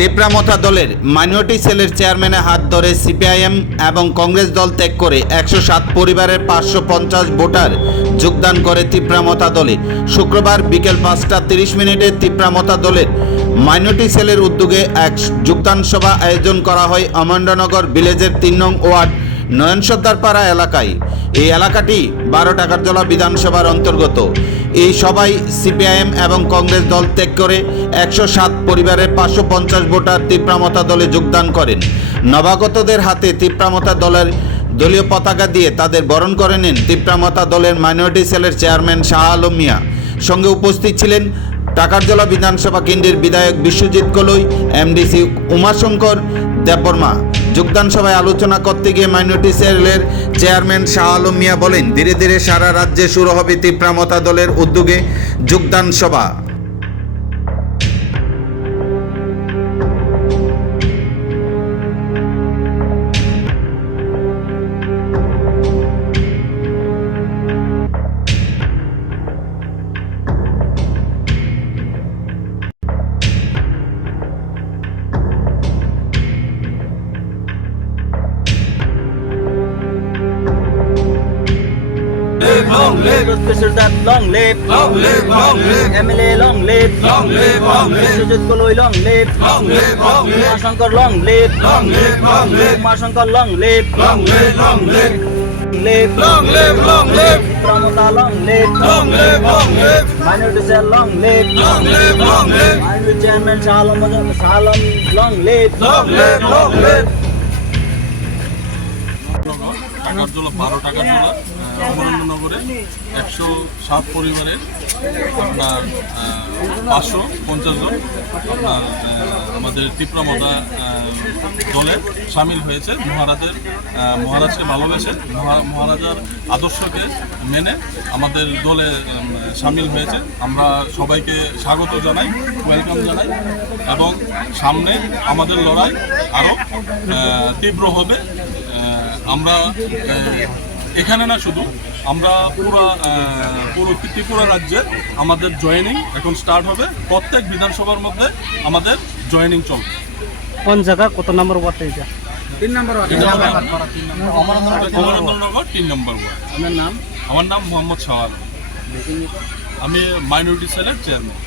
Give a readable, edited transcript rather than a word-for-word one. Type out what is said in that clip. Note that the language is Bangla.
তিপ্রামথা দলের মাইনরিটি সেলের চেয়ারম্যানের হাত ধরে সিপিআইএম এবং কংগ্রেস দল ত্যাগ করে 107 পরিবারের 550 ভোটার যোগদান করে তিপ্রামথা দলে। শুক্রবার বিকেল 5:30 তিপ্রামথা দলের মাইনরিটি সেলের উদ্যোগে এক যোগদান সভা আয়োজন করা হয় অমরেন্দ্রনগর ভিলেজের 3 নং ওয়ার্ড নয়ন সর্দারপাড়া এলাকায়। এই এলাকাটি 12 টাকারজলা বিধানসভার অন্তর্গত। এই সভায় সিপিআইএম এবং কংগ্রেস দল ত্যাগ করে 107 পরিবারের 550 ভোটার তিপ্রামথা দলে যোগদান করেন। নবাগতদের হাতে তিপ্রামথা দলের দলীয় পতাকা দিয়ে তাদের বরণ করে নেন তিপ্রামথা দলের মাইনরিটি সেলের চেয়ারম্যান শাহ আলম মিয়া। সঙ্গে উপস্থিত ছিলেন টাকারজলা বিধানসভা কেন্দ্রের বিধায়ক বিশ্বজিৎ কলই, এমডিসি উমাশঙ্কর দেববর্মা। যোগদান সভায় আলোচনা করতে গিয়ে মাইনরিটি সেলের চেয়ারম্যান শাহ আলম মিয়া বলেন, ধীরে ধীরে সারা রাজ্যে শুরু হবে তিপ্রামথা দলের উদ্যোগে যোগদান সভা। Long live, Mr. That long live, long live, long live, MLA long live, long live, long live, Bisyojit Koloy long live, long live, long live, Umashankar long live, long live, long live, Umashankar long live, long live, long live, live, long live, long live, Tipramaotha long live, long live, long live, Minority Cell long live, long live, long live, Minority Chairman Shah Alam long live, long live, long live. Takarjala 12 Takarjala অমরেন্দ্রনগরে 107 পরিবারের আপনার 550 জন আপনার আমাদের তিপ্রামথা দলে সামিল হয়েছে। মহারাজকে ভালোবেসে মহারাজার আদর্শকে মেনে আমাদের দলে সামিল হয়েছে। আমরা সবাইকে স্বাগত জানাই, ওয়েলকাম জানাই এবং সামনে আমাদের লড়াই আরও তীব্র হবে। আমরা এখানে না শুধু, আমরা পুরো ত্রিপুরা রাজ্যে আমাদের জয়েনিং এখন স্টার্ট হবে। প্রত্যেক বিধানসভার মধ্যে আমাদের জয়েনিং চলবে। কোন জায়গা কত নম্বর ওয়ার্ড এটা? 3 নম্বর ওয়ার্ড, অমরেন্দ্রনগর 3 নম্বর ওয়ার্ড। আপনার নাম? আমার নাম মোহাম্মদ শাহ আলম, আমি মাইনরিটি সেলের চেয়ারম্যান।